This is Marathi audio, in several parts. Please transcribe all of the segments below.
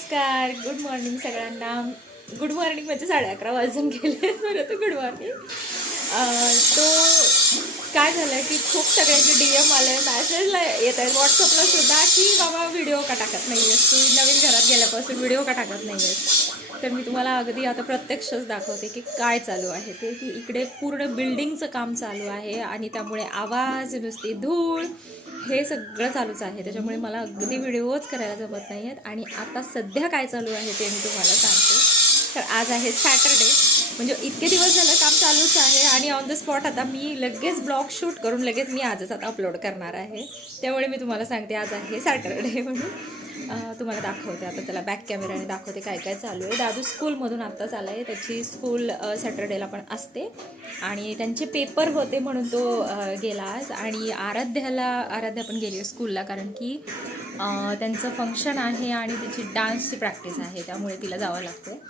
नमस्कार. गुड मॉर्निंग सगळ्यांना. गुड मॉर्निंग म्हणजे साडे अकरा वाजून गेले. बरं तर गुड मॉर्निंग तो काय झालं की खूप सगळ्यांचे डी एम आले मॅसेजला येत आहेत. व्हॉट्सअपला सुद्धा की बाबा व्हिडिओ का टाकत नाही आहेस तू नवीन घरात गेल्यापासून व्हिडिओ का टाकत नाही आहेस तर मी तुम्हाला अगदी आता प्रत्यक्षच दाखवते की काय चालू आहे ते. की इकडे पूर्ण बिल्डिंगचं काम चालू आहे आणि त्यामुळे आवाज नुसती धूळ हे सगळं चालूच आहे. त्याच्यामुळे मला अगदी व्हिडिओच करायला जमत नाही आहेत आणि आता सध्या काय चालू आहे ते मी तुम्हाला सांगते. तर आज आहे सॅटरडे. म्हणजे इतके दिवस झालं काम चालूच आहे. आणि ऑन द स्पॉट आता मी लगेच ब्लॉग शूट करून लगेच मी आजच आता अपलोड करणार आहे. त्यामुळे मी तुम्हाला सांगते आज आहे सॅटरडे म्हणून. तुम्हाला दाखवते. आता त्याला बॅक कॅमेराने दाखवते काय काय चालू आहे. दादू स्कूलमधून आत्ताच आला आहे त्याची स्कूल सॅटर्डेला पण असते. आणि त्यांचे पेपर होते म्हणून तो गेला आज. आणि आराध्याला आराध्या पण गेली स्कूलला कारण की त्यांचं फंक्शन आहे आणि तिची डान्सची प्रॅक्टिस आहे. त्यामुळे तिला जावं लागते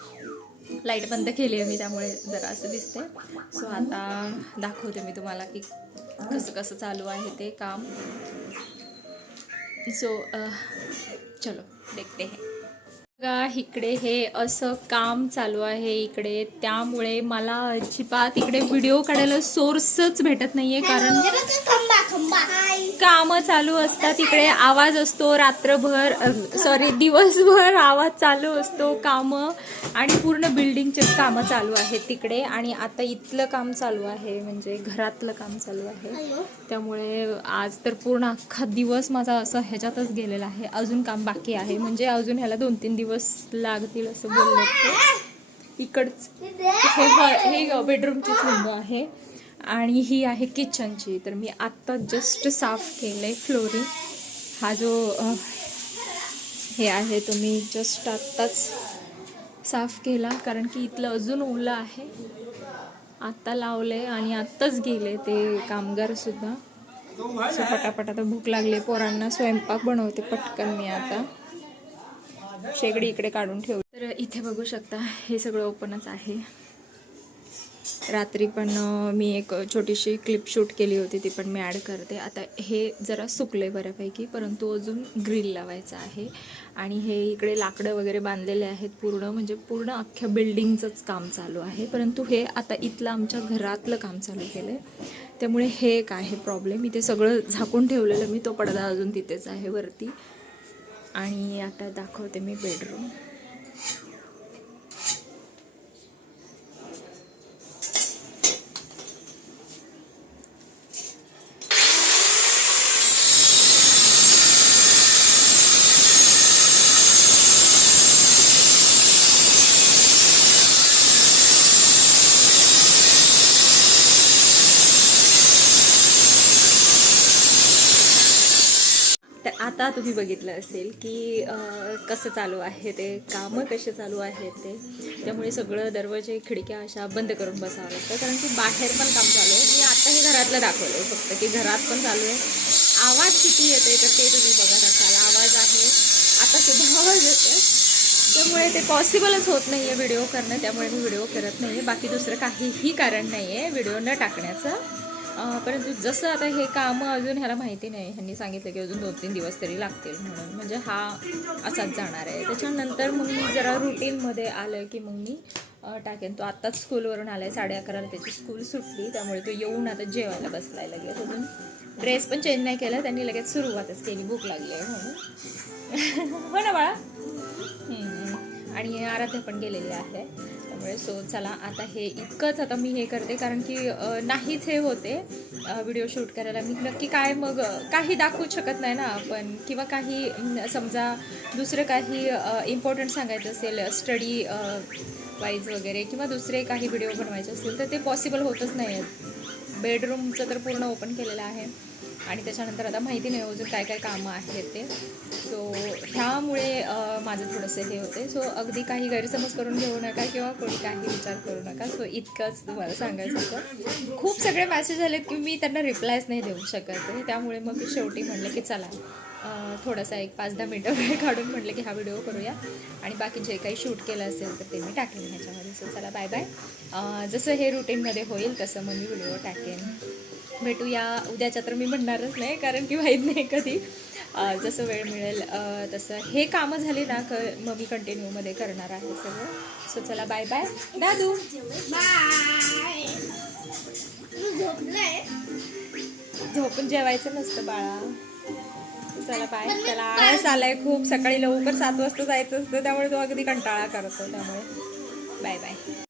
लाइट बंद केली आहे मी त्यामुळे जरा असं दिसते सो आता दाखवते मी तुम्हाला की कसं कसं चालू आहे ते काम. सो uh, चलो देखते हैं। बघा इकडे हे असं काम चालू आहे इकडे? त्यामुळे मला अजिबात इकडे व्हिडिओ काढायला सोर्सच भेटत नाहीये कारण काम चालू असतात इकडे. आवाज असतो रात्रभर सॉरी दिवसभर आवाज चालू असतो कामं. आणि पूर्ण बिल्डिंगचेच कामं चालू आहेत तिकडे. आणि आता इथलं काम चालू आहे म्हणजे घरातलं काम चालू आहे. त्यामुळे आज तर पूर्ण अख्खा दिवस माझा असं ह्याच्यातच गेलेला आहे. अजून काम बाकी आहे. म्हणजे अजून ह्याला दोन तीन दिवस लागतील असं बोलले ते. इकडच. हे हॉ- बेडरूमचीच विंडो आहे. आणि ही आहे किचनची तर मी आत्ता जस्ट साफ केलं आहे फ्लोरिंग हा जो हे आहे तो मी जस्ट आत्ताच साफ केला. कारण की इथलं अजून ओलं आहे. आत्ता लावले आणि आत्ताच गेले ते कामगारसुद्धा सो पटापट आता भूक लागली पोरांना स्वयंपाक बनवते पटकन मी आता. शेगडी इकडे काढून ठेवली तर इथे बघू शकता हे सगळं ओपनच आहे. रात्री पण मी एक छोटीशी क्लिप शूट केली होती ती पण मी ॲड करते. आता हे जरा सुकले बऱ्यापैकी परंतु अजून ग्रिल लावायचं आहे. आणि हे इकडे लाकडं वगैरे बांधलेले आहेत पूर्ण म्हणजे पूर्ण अख्ख्या बिल्डिंगचंच काम चालू आहे. परंतु हे आता इथलं आमच्या घरातलं काम चालू केलं आहे त्यामुळे हे एक आहे प्रॉब्लेम. इथे सगळं झाकून ठेवलेलं मी तो पडदा अजून तिथेच आहे वरती. आणि आता दाखवते मी बेडरूम तर आता तुम्ही बघितलं असेल की कसं चालू आहे ते कामं कसे चालू आहेत ते त्यामुळे सगळं दरवाजे खिडक्या अशा बंद करून बसावं लागतं. कारण की बाहेर पण काम चालू आहे. मी आत्ताही घरातलं दाखवलं आहे फक्त की घरात पण चालू आहे. आवाज किती येते तर ते तुम्ही बघत असाल. आवाज आहे. आता सुद्धा आवाज येतो त्यामुळे ते पॉसिबलच होत नाही आहे व्हिडिओ करणं. त्यामुळे मी व्हिडिओ करत नाही आहे बाकी दुसरं काहीही कारण नाही आहे व्हिडिओ न टाकण्याचं. परंतु जसं आता हे कामं अजून ह्याला माहिती नाही. ह्यांनी सांगितलं की अजून दोन तीन दिवस तरी लागतील म्हणून. म्हणजे हा असाच जाणार आहे. त्याच्यानंतर मग मी जरा रुटीनमध्ये आलं की मग मी टाकेन. तो आत्ताच स्कूलवरून आला आहे साडे अकराला त्याची स्कूल सुटली. त्यामुळे तो येऊन आता जेवायला बसलाय लगेच. अजून ड्रेस पण चेंज नाही केला. त्यांनी लगेच सुरुवातच केली. भूक लागली आहे म्हणून. हो ना बाळा? आणि आराध्या पण गेलेली आहे. त्यामुळे सो चला आता हे इतकंच आता मी हे करते कारण की नाहीच हे होते व्हिडिओ शूट करायला. मी नक्की काय मग काही दाखवू शकत नाही ना आपण किंवा काही समजा दुसरं काही इम्पॉर्टंट सांगायचं असेल स्टडी वाईज वगैरे किंवा दुसरे काही व्हिडिओ बनवायचे असतील तर ते पॉसिबल होतच नाही आहेत. बेडरूमचं तर पूर्ण ओपन केलेलं आहे. आणि त्याच्यानंतर आता माहिती नाही अजून काय काय कामं आहेत ते. सो ह्यामुळे माझं थोडंसं हे होते सो अगदी काही गैरसमज करून घेऊ नका किंवा कोणी काही विचार करू नका. सो इतकंच तुम्हाला सांगायचं होतं. खूप सगळे मॅसेज आलेत की मी त्यांना रिप्लायच नाही देऊ शकत त्यामुळे मग मी शेवटी म्हणलं की चला थोडासा एक पाच दहा मिनटं वेळ काढून म्हटलं की हा व्हिडिओ करूया. आणि बाकी जे काही शूट केलं असेल तर ते मी टाकेन ह्याच्यामध्ये. सो चला बाय बाय जसं हे रुटीनमध्ये होईल तसं मग मी व्हिडिओ टाकेन. भेटूया. उद्याच्या तर मी म्हणणारच नाही कारण की माहीत नाही कधी. जसं वेळ मिळेल तसं हे कामं झाली ना क मग मी कंटिन्यूमध्ये करणार आहे सगळं. सो चला बाय बाय दादू. बाय झोपून जेवायचं नसतं बाळा. चला बाय त्याला आळस आलाय खूप. सकाळी लवकर सात वाजता जायचं असतं त्यामुळे तो अगदी कंटाळा करतो त्यामुळे. Bye bye